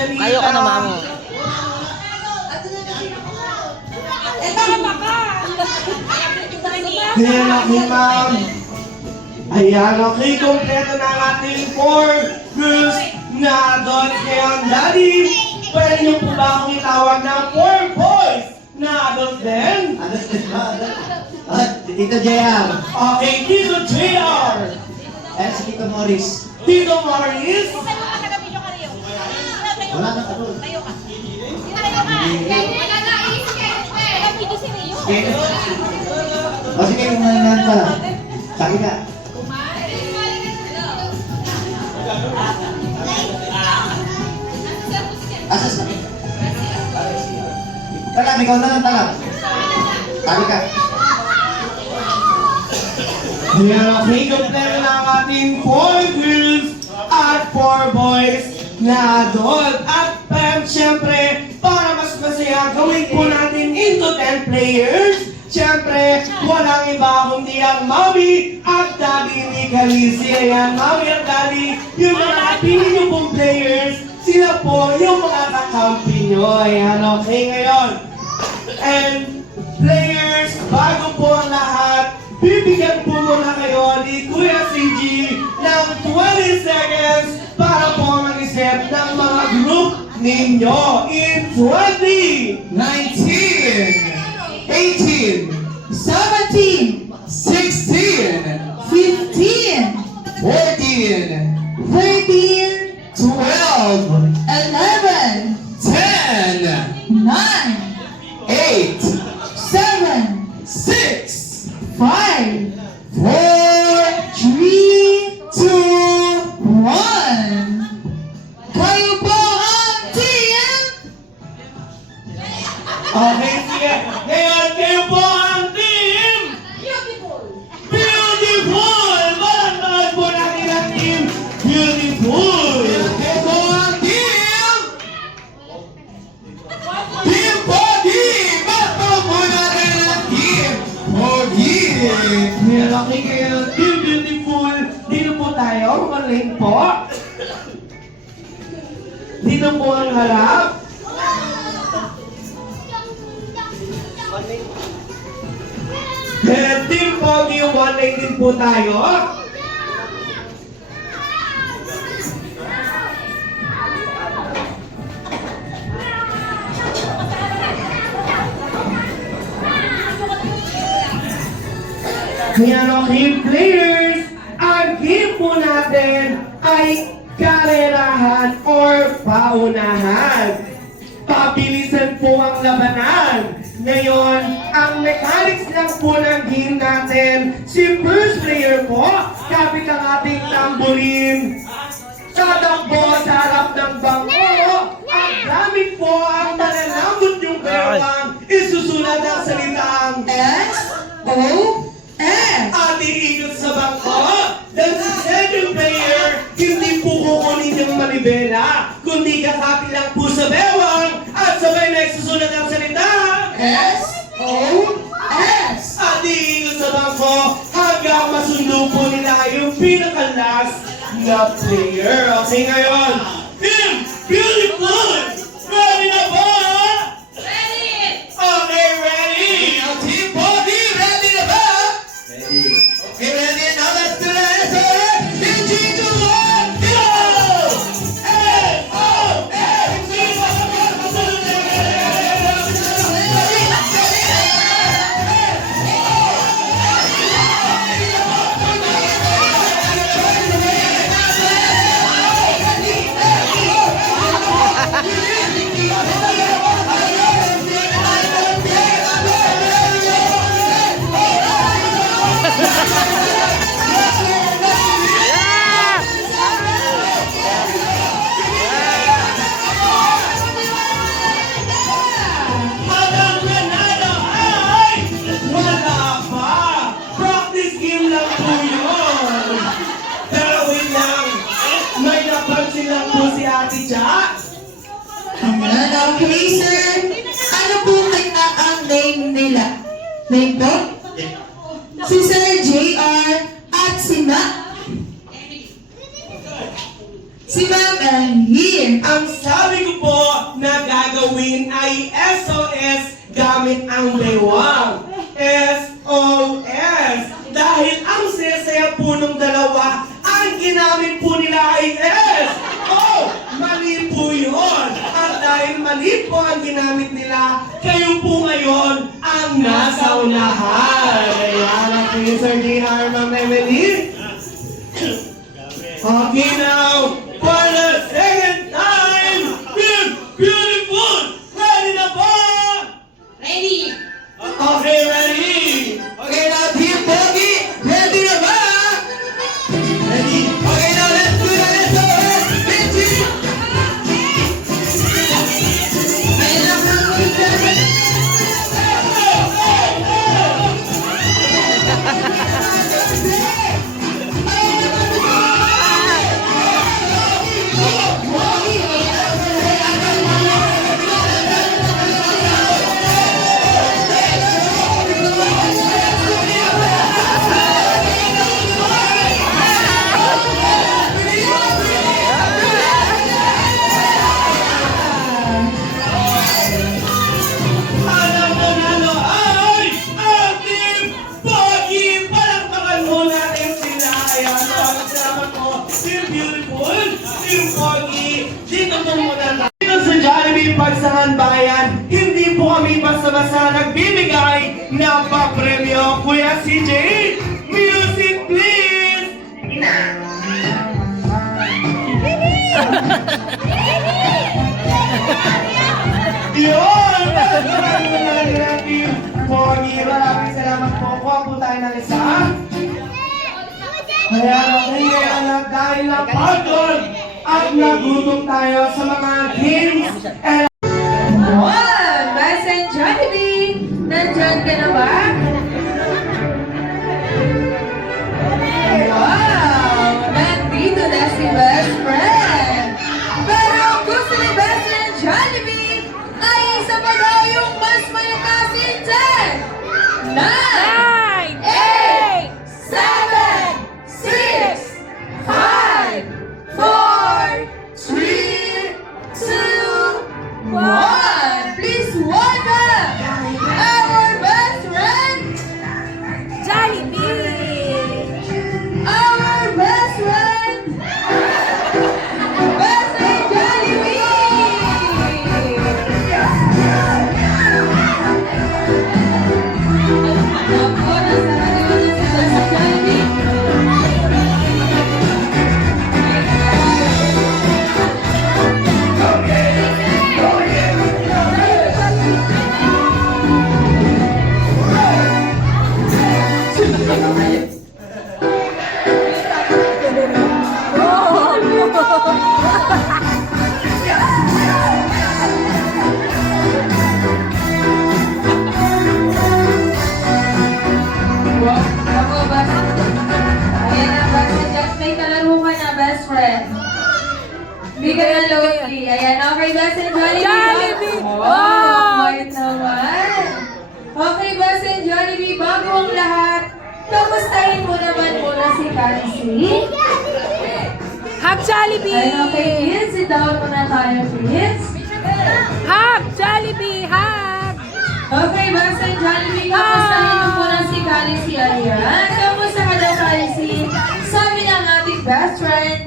Janita. Kayo ka na, mami. Ayan, okay, ma'am. Ayan, okay, kompleto na ang ating 4 girls na adults ngayon. Daddy, pwede niyo po ba akong itawag ng 4 boys na adults din? Tito JR. Okay, Tito JR. Si Tito Morris. Tito Morris. Wala na ako. O sige, kumain ka. Saki ka. Asas na. Talam, ikaw na lang talam. Saki ka. Ayan, okay, kompleto na ang ating 4 girls at 4 boys na adult. At syempre, para mas masaya, gawin po natin into 10 players. Syempre, walang iba kundi ang Mami at Daddy ni Khaleesi. Ayan, Mami at Daddy, yung mga pili nyo pong players, sila po yung mga kakampi nyo. Ayan, okay ngayon. And players, bago po ang lahat, bibigyan po muna kayo ni Kuya CG ng 20 seconds para po mag-isip ng mga group ninyo in 20, 19, 18, 17, 16, 15, 14, 13, 12, 11, 10, 9, 8, 7, 6, 5, 4, 3, 2, 1. Kayo po ang team! Okay, sige. Ngayon, kayo po ang team! Beautiful! Balagtagan po natin ang team Beautiful! Kayo po ang team! Team Pogi! Bato mo natin ang team Pogi! Ngayon, okay kayo. Team Beautiful. Dito po tayo. Maling po. Dito po ang harap. And Team Pogi, one lane din po tayo. Ngayon, okay, players, ang game po natin ay karerahan or paunahan. Pabilisan po ang labanan. Ngayon, ang mechanics lang po ng game natin, si first player po, kapit ang ating tamborin, tatakbo sa harap ng bangko, at gamit po ang malalambot yung bewang, isusulat ang salitang S-O-S. at iikot sa bangko. Then si second player, hindi po kukunin yung manibela, kundi kakapit lang po sa bewang at sabay na isusulat ang salitang S-O-S. at iikot sa bangko hanggang masundo po nila yung pinaka-last na player. Okay, ngayon, Team Beautiful! Ready na ba? Okay, ready! Ang team Pogi, ready na ba? Ready. Okay, ready? Now let's do this! 3, 2, 1, go! At ang nanalo ay wala pa. Practice game lang po yun. Pero wait lang, may napansin lang po si Ate Cha. Ayan, okay, sir. Ano po kaya ang name nila? Name po? Si Sir JR at si Ma. Si Ma'am Angie. Ang sabi ko po na gagawin ay SOS gamit ang bewang. SOS. Dahil ang saya-saya po nung dalawa, ang ginamit po nila ay S. Oh, mali po yun. At dahil mali po ang ginamit nila, kayo po ngayon ang nasa unahan. Ayan, okay, Sir J.R. Ma'am Emily. Okay, now, for the second time, we're beautiful! Ready na ba? Ready. Okay, ready! Okay, now Team Pogi, ready na ba? Ready? Okay, now let's do the SOS. Benji! Ayun na po po siya. Ang nanalo ay ating Pogi! Palakpakan mo natin sila. Ayan, salamat po. Team Beautiful, Team Pogi. Dito po muna tayo. Dito sa Jollibee Pagsangan Bayan, hindi po kami basta-basta nagbibigay ng papremyo. Kuya CJ, music please! Yun! Team Pogi, maraming salamat po. Kuha po tayo ng isa. Kaya okay, anak, dahil napagod at nagutom tayo sa mga games and Wow! Bas and Jollibee! Nandyan ka na ba? Wow! Nandito na si Best Friend! Pero ang gusto ni Best and Jollibee ay isa pa daw yung mas malakasin dyan! 9, 8, 7, 6, 5, 4, 3, 2, 1. Please welcome our best friend, Jollibee! our best friend, best friend Jollibee! Ako, nasa radio na si Best Jollibee. Wow, ako, best. Ayan na, best friend. Just may kalaro ka na, best friend. Bigay na lonely. Ayan, okay, best and Jollibee. Jollibee! Wow, Wow! bait naman. Okay, best and Jollibee, bago ang lahat, kamustahin mo naman muna si Cassie. Hug Jollibee! Ayan, okay, kids, sit down muna tayo, kids. Hug Jollibee! Hug! Okay, best and Jollibee, kamustahin mo muna si Cassie. Ayan, kamusta ka daw, Cassie? Sabi ng ating best friend,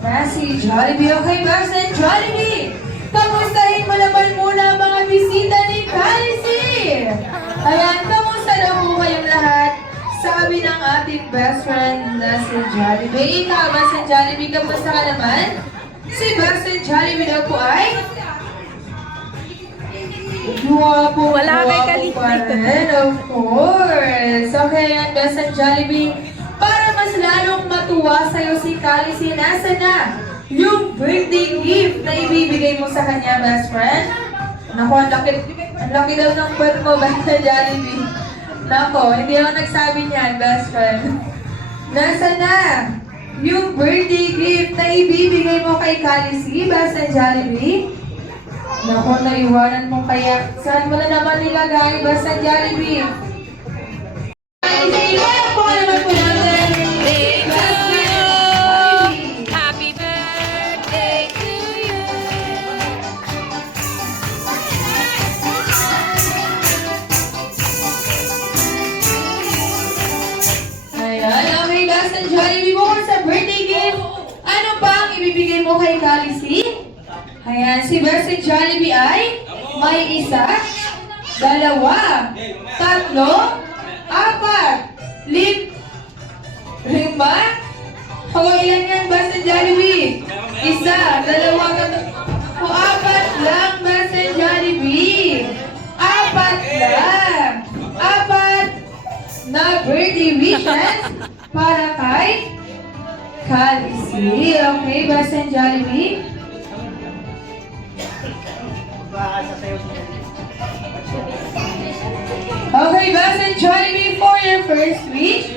Cassie Jollibee. Okay, best and Jollibee, kamustahin mo naman muna ang mga bisita ni Cassie. Ayan, kamusta na po kayong lahat? Sabi ng ating best friend na si Jollibee. Ikaw, best and Jollibee, kamusta ka naman? Si best and Jollibee daw po ay guwapo, Wala kay guwapo Kalipit. pa rin, of course. Okay, yan, best and Jollibee. Para mas lalong matuwa sa'yo si Cassie, nasa na yung birthday gift na ibibigay mo sa kanya, best friend? Naku, ang laki daw ng birth mo, best and Jollibee. Naku, hindi ako nagsabi niyan, best friend. Nasa na yung birthday gift na ibibigay mo kay Cassie, best and Jollibee? Naku, naiwanan mo kaya. Saan mo na naman nilagay, best and Jollibee? Cassie, iwanan mo ka naman po natin. Happy birthday ibibigay mo kay Kalisy? Ayan, si Best and Jollibee ay may 1, 2, 3, 4, 5, 5. O, ilan yan, Best and Jollibee? 1, 2, 3, 4 lang, Best and Jollibee. 4 lang. 4 na birthday wishes para kay Kalisy. Okay, Best and Jollibee? Okay, Best and Jollibee, for your first wish,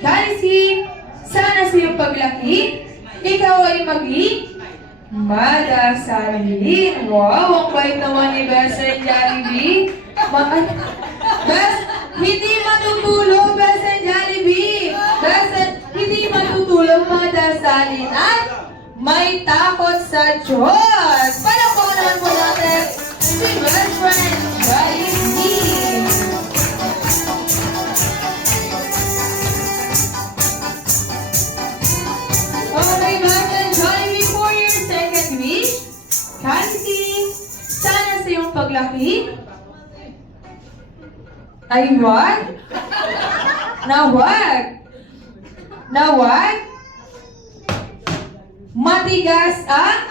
Kalisy, sana sa iyong paglaki, ikaw ay maging madasalin. Wow, ang bait naman ni Best and Jollibee. Best, hindi matutulog, Best and Jollibee. Hindi matutulog, madasalin at may takot sa Diyos. Palakpakan naman po natin si Best Friend Jollibee. Okay, Best and Jollibee, for your second wish, Kalisy, sana sa iyong paglaki ay wag matigas ang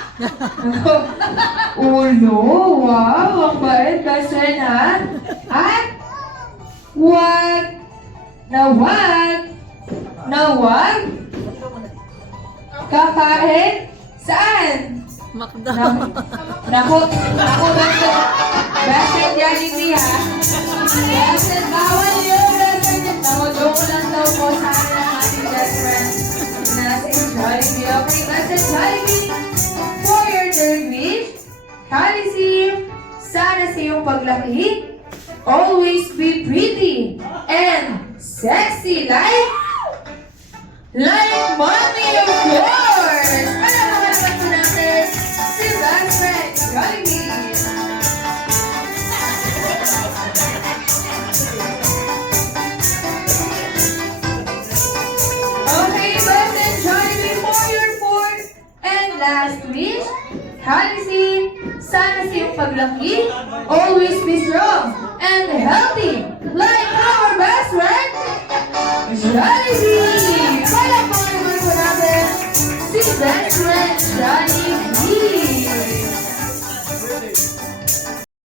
ulo. Wow, ang bait, Best Friend, ha? At wag kakain saan? Naku, Best and Jollibee, ha? Best and bawal yun, Best and naku, joke lang daw po sa akin ang ating best friend na si Jollibee. Okay, Best and Jollibee, for your third wish, Kalisy, sana sa iyong paglaki, always be pretty and sexy like mommy, of course! Palakpakan naman po natin si Best Friend Jollibee. Okay, Best and Jollibee, for your fourth and last wish, Kalisy, sana sa iyong paglaki, always be strong and healthy like our best friend Jollibee! Palakpakan naman po natin si Best Friend Jollibee!